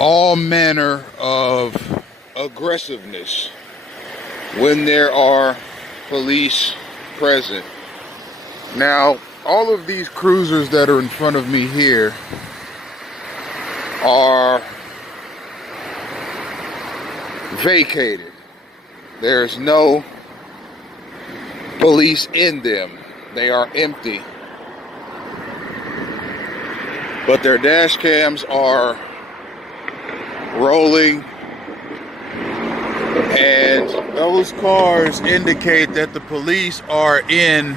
all manner of aggressiveness when there are police present. Now, all of these cruisers that are in front of me here are vacated. There's no police in them. They are empty. But their dash cams are rolling, and those cars indicate that the police are in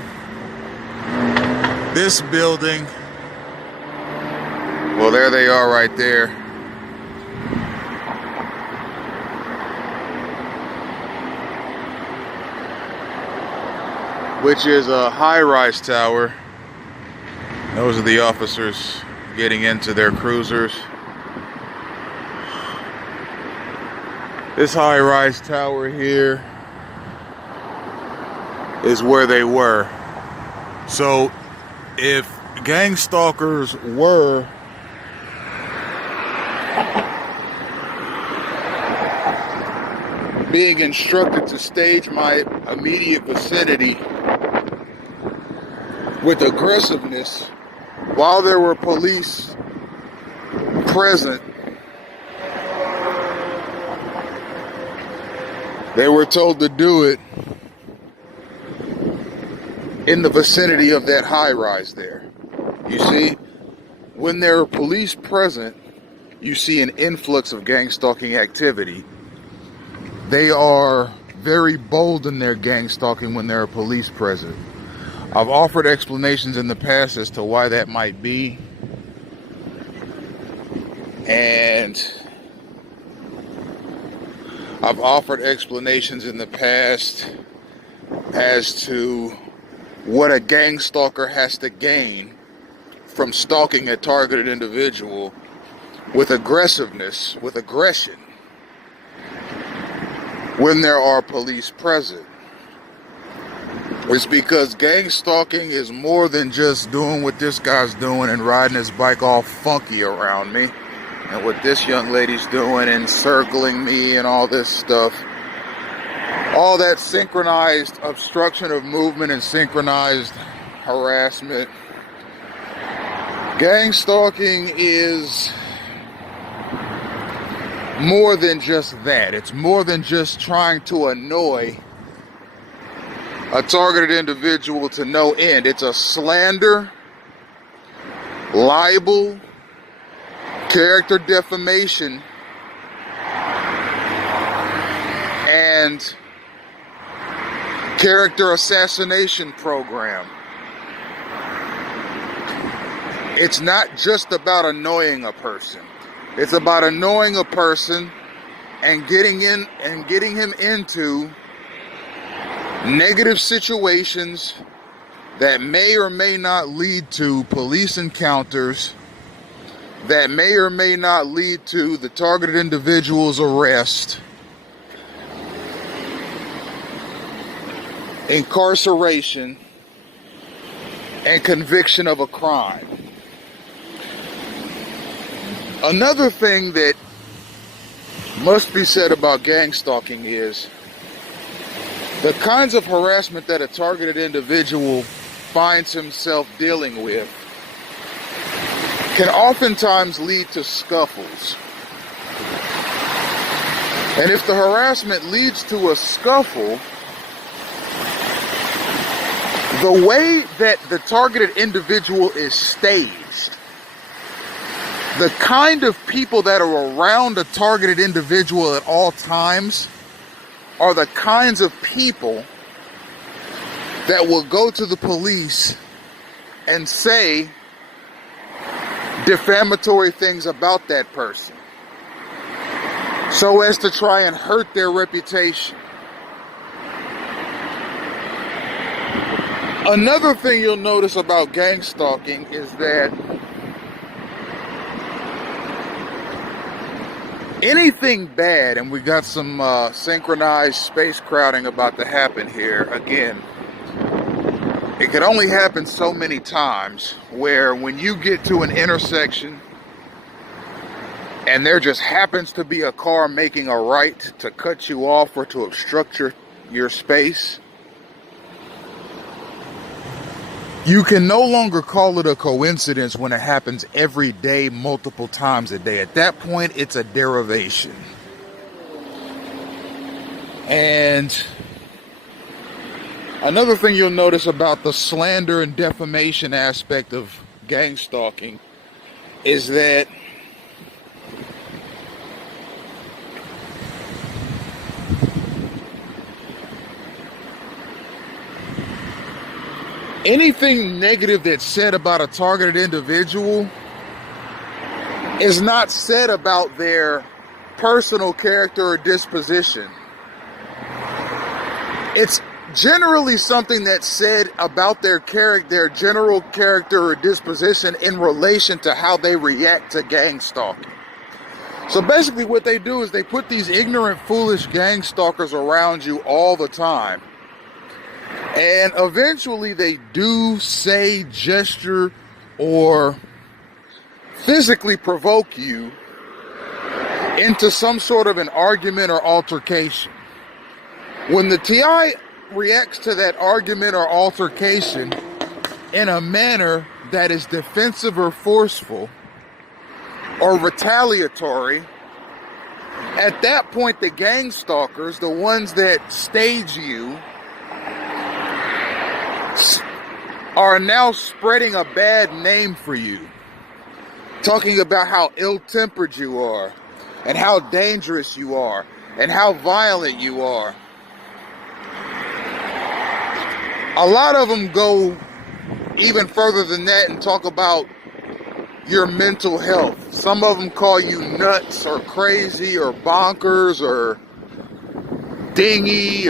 this building. Well, there they are right there. Which is a high-rise tower. Those are the officers getting into their cruisers. This high-rise tower here is where they were. So if gang stalkers were being instructed to stage my immediate vicinity with aggressiveness while there were police present, they were told to do it in the vicinity of that high rise there. You see, when there are police present, you see an influx of gang stalking activity. They are very bold in their gang stalking when there are police present. I've offered explanations in the past as to why that might be. And I've offered explanations in the past as to what a gang stalker has to gain from stalking a targeted individual with aggressiveness, with aggression, when there are police present. It's because gang stalking is more than just doing what this guy's doing and riding his bike all funky around me, and what this young lady's doing and circling me and all this stuff. All that synchronized obstruction of movement and synchronized harassment. Gang stalking is more than just that. It's more than just trying to annoy a targeted individual to no end. It's a slander, libel, character defamation, and character assassination program. It's not just about annoying a person. It's about annoying a person and getting him into negative situations that may or may not lead to police encounters, that may or may not lead to the targeted individual's arrest, incarceration, and conviction of a crime. Another thing that must be said about gang stalking is the kinds of harassment that a targeted individual finds himself dealing with can oftentimes lead to scuffles. And if the harassment leads to a scuffle, the way that the targeted individual is staged, the kind of people that are around a targeted individual at all times are the kinds of people that will go to the police and say defamatory things about that person so as to try and hurt their reputation. Another thing you'll notice about gang stalking is that anything bad, and we got some synchronized space crowding about to happen here again, it can only happen so many times, where when you get to an intersection and there just happens to be a car making a right to cut you off or to obstruct your space, you can no longer call it a coincidence when it happens every day, multiple times a day. At that point, it's a derivation. And another thing you'll notice about the slander and defamation aspect of gang stalking is that anything negative that's said about a targeted individual is not said about their personal character or disposition. It's generally something that's said about their general character or disposition in relation to how they react to gang stalking. So basically what they do is they put these ignorant, foolish gang stalkers around you all the time. And eventually they do say, gesture, or physically provoke you into some sort of an argument or altercation. When the TI reacts to that argument or altercation in a manner that is defensive or forceful or retaliatory, at that point the gang stalkers, the ones that stage you, are now spreading a bad name for you, talking about how ill-tempered you are and how dangerous you are and how violent you are. A lot of them go even further than that and talk about your mental health. Some of them call you nuts or crazy or bonkers or dingy,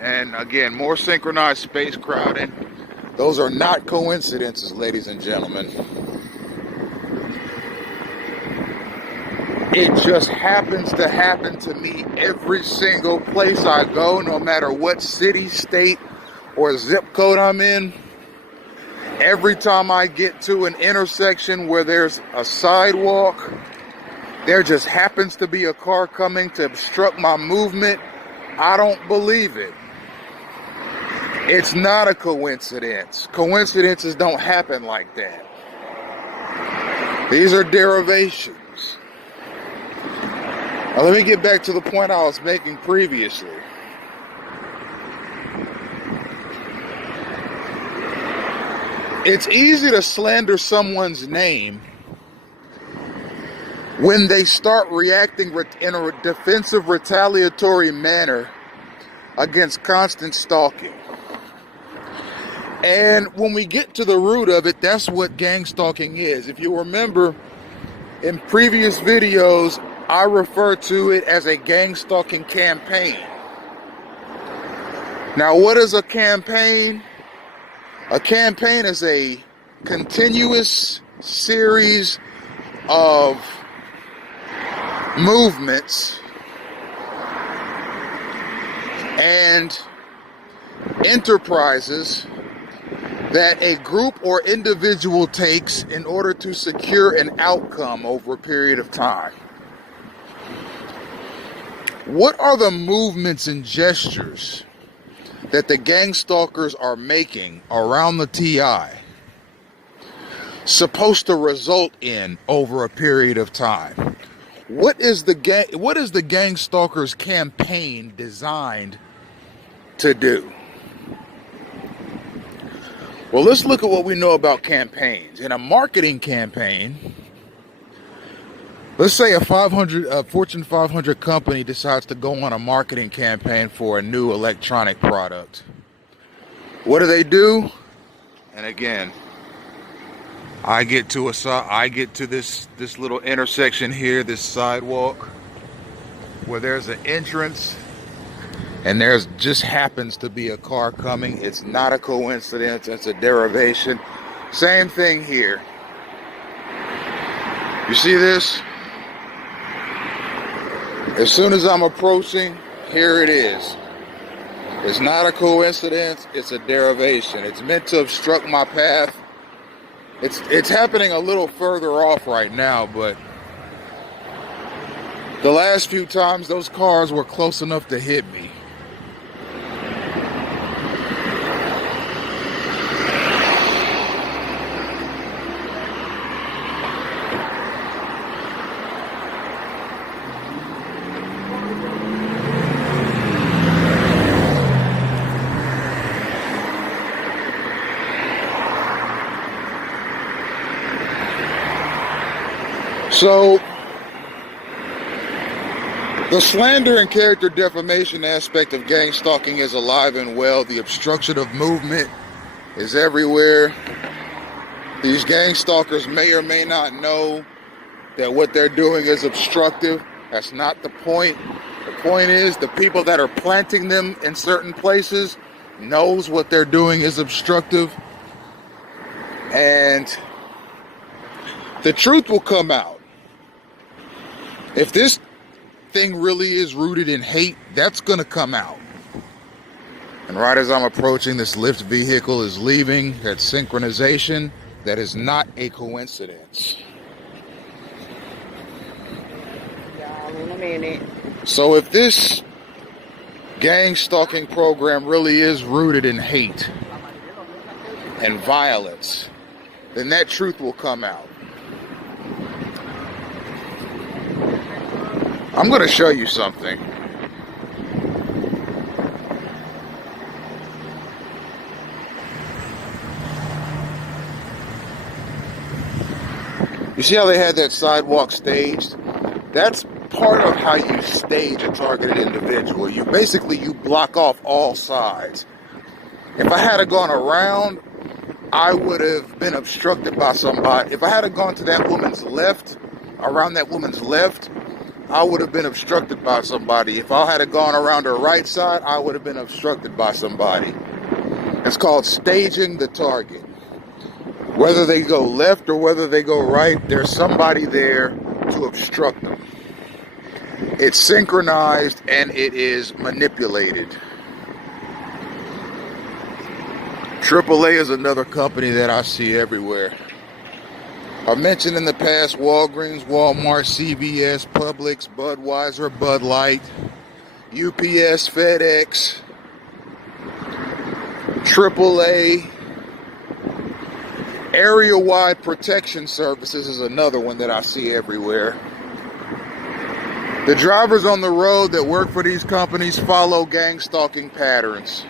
and again, more synchronized space crowding. Those are not coincidences, ladies and gentlemen. It just happens to happen to me every single place I go, no matter what city, state, or zip code I'm in. Every time I get to an intersection where there's a sidewalk, there just happens to be a car coming to obstruct my movement. I don't believe it. It's not a coincidence. Coincidences don't happen like that. These are derivations. Now let me get back to the point I was making previously. It's easy to slander someone's name when they start reacting in a defensive, retaliatory manner against constant stalking. And when we get to the root of it, that's what gang stalking is. If you remember, in previous videos, I refer to it as a gang stalking campaign. Now, what is a campaign? A campaign is a continuous series of movements and enterprises that a group or individual takes in order to secure an outcome over a period of time. What are the movements and gestures that the gang stalkers are making around the TI supposed to result in over a period of time? What is the gang stalkers campaign designed to do? Well, let's look at what we know about campaigns. In a marketing campaign, let's say a Fortune 500 company decides to go on a marketing campaign for a new electronic product. What do? And again, I get to this little intersection here, this sidewalk, where there's an entrance, and there's just happens to be a car coming. It's not a coincidence, it's a derivation. Same thing here. You see this? As soon as I'm approaching, here it is. It's not a coincidence, it's a derivation. It's meant to obstruct my path. It's happening a little further off right now, but The last few times those cars were close enough to hit me. So, the slander and character defamation aspect of gang stalking is alive and well. The obstruction of movement is everywhere. These gang stalkers may or may not know that what they're doing is obstructive. That's not the point. The point is the people that are planting them in certain places knows what they're doing is obstructive. And the truth will come out. If this thing really is rooted in hate, that's going to come out. And right as I'm approaching, this Lyft vehicle is leaving. That synchronization, that is not a coincidence. So if this gang stalking program really is rooted in hate and violence, then that truth will come out. I'm going to show you something. You see how they had that sidewalk staged? That's part of how you stage a targeted individual. You block off all sides. If I had gone around, I would have been obstructed by somebody. If I had gone to that woman's left, around that woman's left, I would have been obstructed by somebody. If I had gone around her right side, I would have been obstructed by somebody. It's called staging the target. Whether they go left or whether they go right, there's somebody there to obstruct them. It's synchronized and it is manipulated. AAA is another company that I see everywhere. I've mentioned in the past Walgreens, Walmart, CVS, Publix, Budweiser, Bud Light, UPS, FedEx, AAA, area-wide protection services is another one that I see everywhere. The drivers on the road that work for these companies follow gang stalking patterns.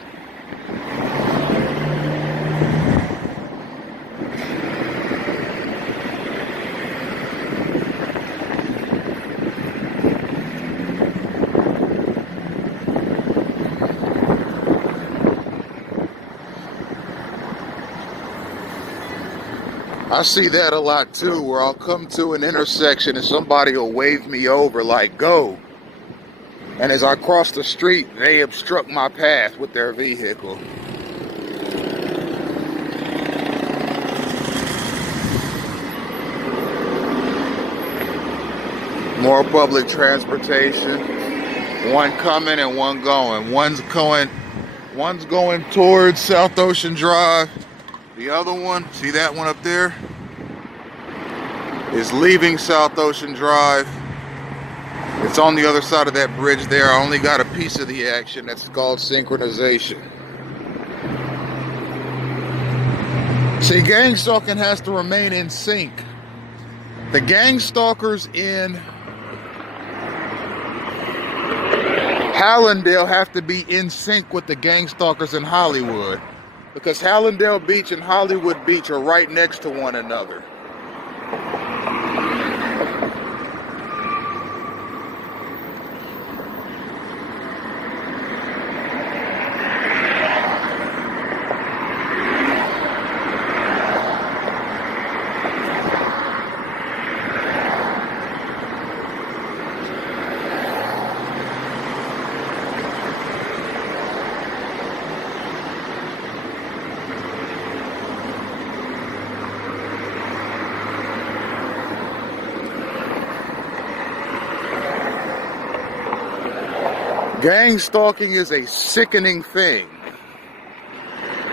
I see that a lot too, where I'll come to an intersection and somebody will wave me over like, go. And as I cross the street, they obstruct my path with their vehicle. More public transportation. One coming and one going. One's going towards South Ocean Drive. The other one, see that one up there, is leaving South Ocean Drive. It's on the other side of that bridge there. I only got a piece of the action. That's called synchronization. See, gang stalking has to remain in sync. The gang stalkers in Hallandale have to be in sync with the gang stalkers in Hollywood. Because Hallandale Beach and Hollywood Beach are right next to one another. Gang stalking is a sickening thing,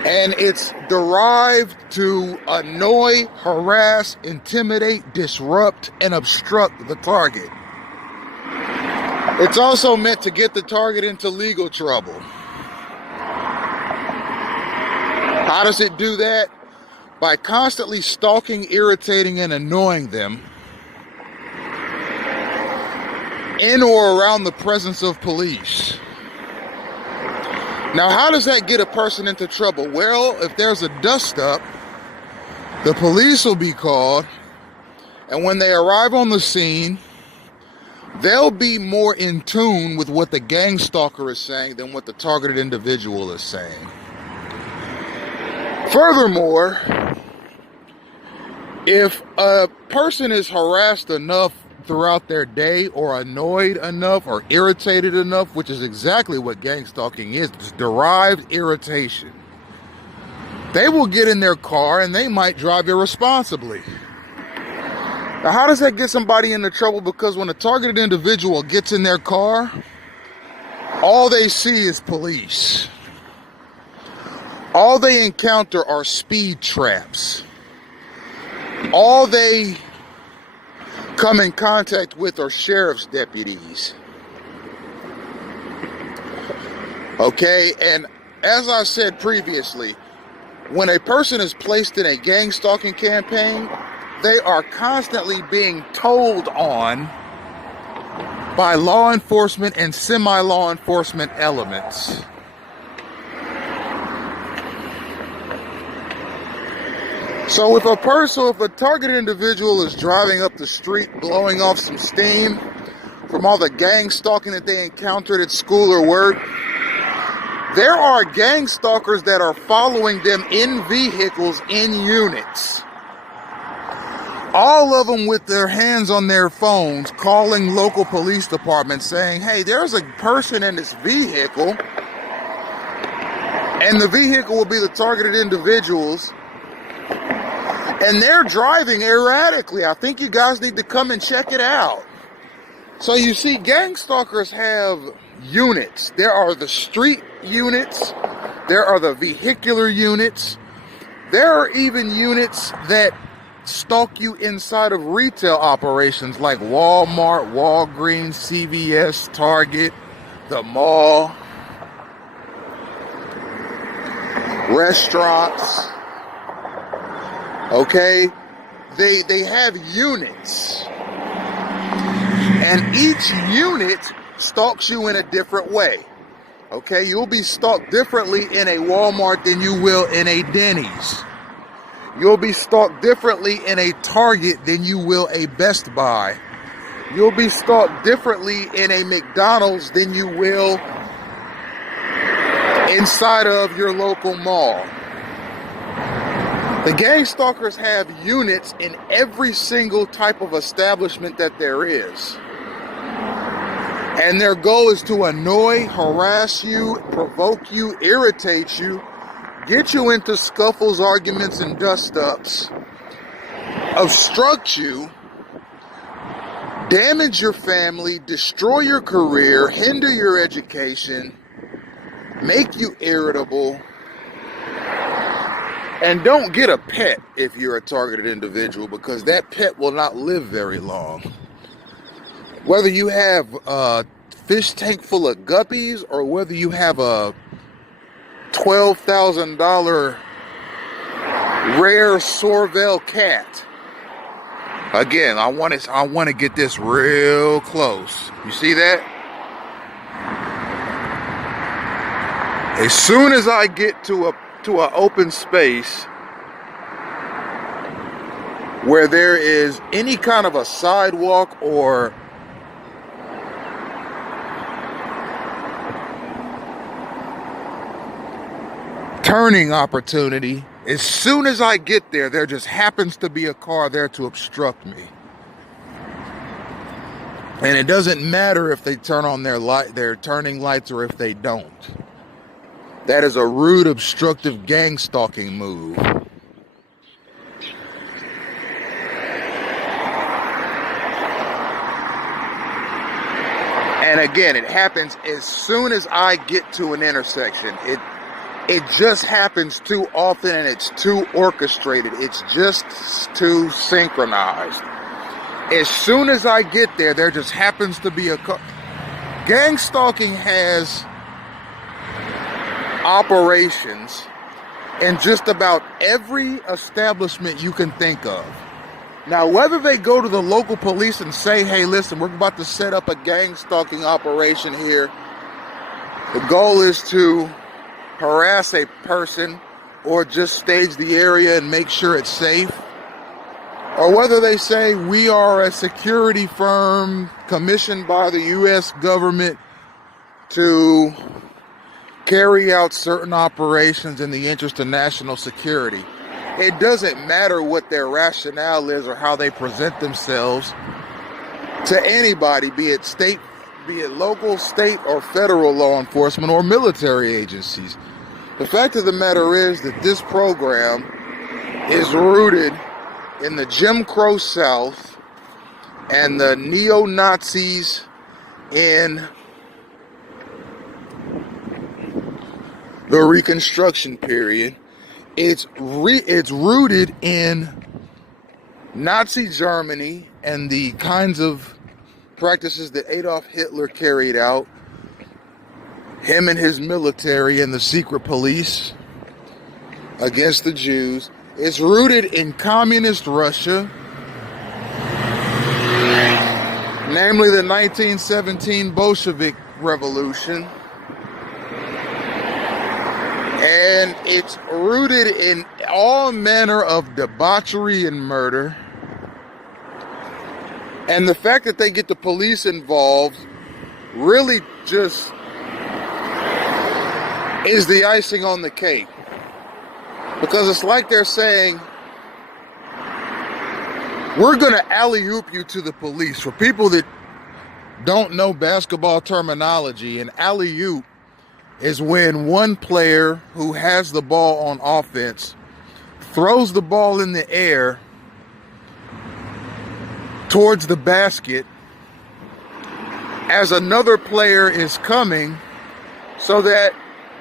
and it's derived to annoy, harass, intimidate, disrupt, and obstruct the target. It's also meant to get the target into legal trouble. How does it do that? By constantly stalking, irritating, and annoying them in or around the presence of police. Now, how does that get a person into trouble? Well, if there's a dust-up, the police will be called, and when they arrive on the scene, they'll be more in tune with what the gang stalker is saying than what the targeted individual is saying. Furthermore, if a person is harassed enough throughout their day, or annoyed enough, or irritated enough, which is exactly what gang stalking is, it's derived irritation, they will get in their car and they might drive irresponsibly. Now, how does that get somebody into trouble? Because when a targeted individual gets in their car, all they see is police. All they encounter are speed traps. All they come in contact with are sheriff's deputies. Okay, and as I said previously, when a person is placed in a gang stalking campaign, they are constantly being told on by law enforcement and semi-law enforcement elements. So if a targeted individual is driving up the street blowing off some steam from all the gang stalking that they encountered at school or work, there are gang stalkers that are following them in vehicles in units. All of them with their hands on their phones, calling local police departments saying, hey, there's a person in this vehicle, and the vehicle will be the targeted individuals, and they're driving erratically. I think you guys need to come and check it out. So you see, gang stalkers have units. There are the street units, there are the vehicular units, there are even units that stalk you inside of retail operations like Walmart, Walgreens, CVS, Target, the mall, restaurants. Okay, they have units, and each unit stalks you in a different way. Okay, you'll be stalked differently in a Walmart than you will in a Denny's. You'll be stalked differently in a Target than you will a Best Buy. You'll be stalked differently in a McDonald's than you will inside of your local mall. The gang stalkers have units in every single type of establishment that there is. And their goal is to annoy, harass you, provoke you, irritate you, get you into scuffles, arguments, and dust-ups, obstruct you, damage your family, destroy your career, hinder your education, make you irritable, and don't get a pet if you're a targeted individual, because that pet will not live very long. Whether you have a fish tank full of guppies or whether you have a $12,000 rare Sorvel cat. Again, I want to get this real close. You see that? As soon as I get to an open space where there is any kind of a sidewalk or turning opportunity, as soon as I get there, there just happens to be a car there to obstruct me. And it doesn't matter if they turn on their turning lights or if they don't. That is a rude, obstructive gang stalking move. And again, it happens as soon as I get to an intersection. It just happens too often, and it's too orchestrated. It's just too synchronized. As soon as I get there, there just happens to be a car. Gang stalking has operations in just about every establishment you can think of. Now, whether they go to the local police and say, hey, listen, we're about to set up a gang stalking operation here. The goal is to harass a person or just stage the area and make sure it's safe. Or whether they say we are a security firm commissioned by the U.S. government to carry out certain operations in the interest of national security. It doesn't matter what their rationale is or how they present themselves to anybody, be it local, state, or federal law enforcement or military agencies. The fact of the matter is that this program is rooted in the Jim Crow South and the neo-Nazis in the Reconstruction period. It's rooted in Nazi Germany and the kinds of practices that Adolf Hitler carried out, him and his military and the secret police against the Jews. It's rooted in communist Russia, namely the 1917 Bolshevik Revolution. And it's rooted in all manner of debauchery and murder. And the fact that they get the police involved really just is the icing on the cake. Because it's like they're saying, we're going to alley-oop you to the police. For people that don't know basketball terminology, an alley-oop is when one player who has the ball on offense throws the ball in the air towards the basket as another player is coming, so that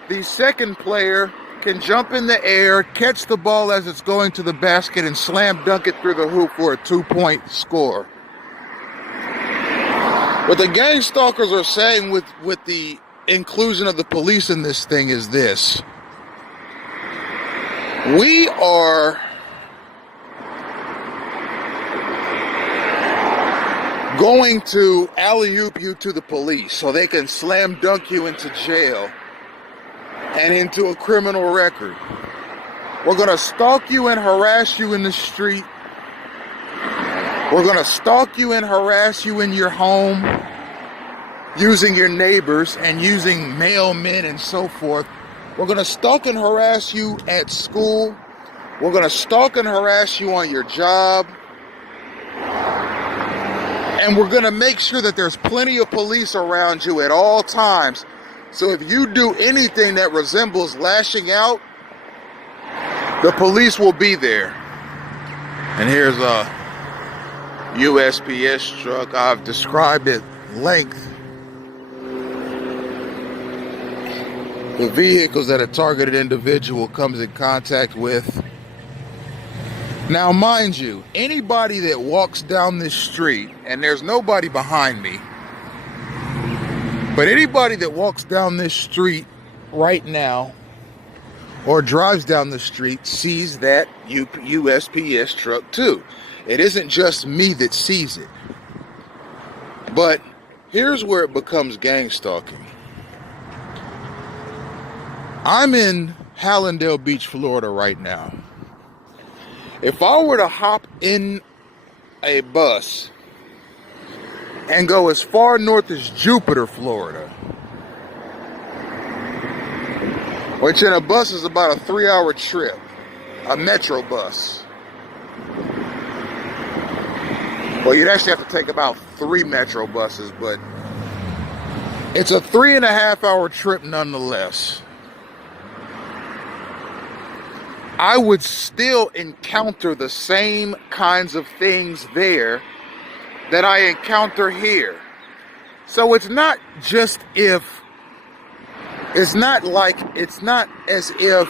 the second player can jump in the air, catch the ball as it's going to the basket, and slam dunk it through the hoop for a 2-point score. What the gang stalkers are saying with the inclusion of the police in this thing is this: we are going to alley-oop you to the police so they can slam dunk you into jail and into a criminal record. We're going to stalk you and harass you in the street. We're going to stalk you and harass you in your home, using your neighbors and using mailmen and so forth. We're going to stalk and harass you at school. We're going to stalk and harass you on your job. And we're going to make sure that there's plenty of police around you at all times. So if you do anything that resembles lashing out, the police will be there. And here's a USPS truck. I've described at length the vehicles that a targeted individual comes in contact with. Now, mind you, anybody that walks down this street, and there's nobody behind me, but anybody that walks down this street right now or drives down the street sees that USPS truck too. It isn't just me that sees it. But here's where it becomes gang stalking. I'm in Hallandale Beach, Florida right now. If I were to hop in a bus and go as far north as Jupiter, Florida, which in a bus is about a 3-hour trip, a metro bus. Well, you'd actually have to take about 3 metro buses, but it's a 3.5-hour trip nonetheless. I would still encounter the same kinds of things there that I encounter here. So it's not just if, it's not as if,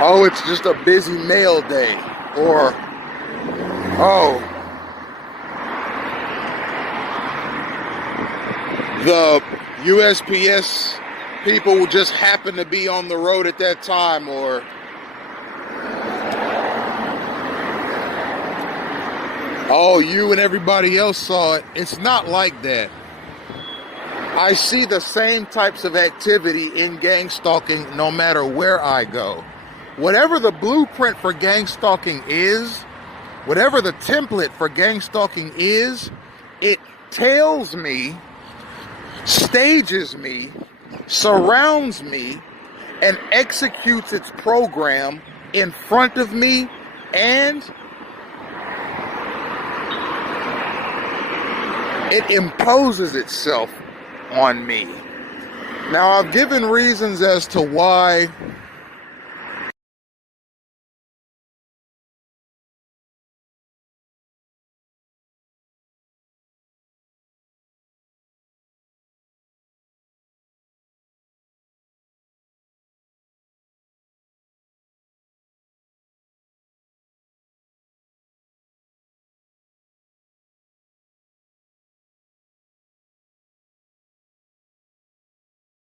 oh, it's just a busy mail day, or, oh, the USPS people just happen to be on the road at that time, or oh, you and everybody else saw it. It's not like that. I see the same types of activity in gang stalking no matter where I go. Whatever the blueprint for gang stalking is, whatever the template for gang stalking is, it tails me, stages me, surrounds me, and executes its program in front of me, and it imposes itself on me. Now, I've given reasons as to why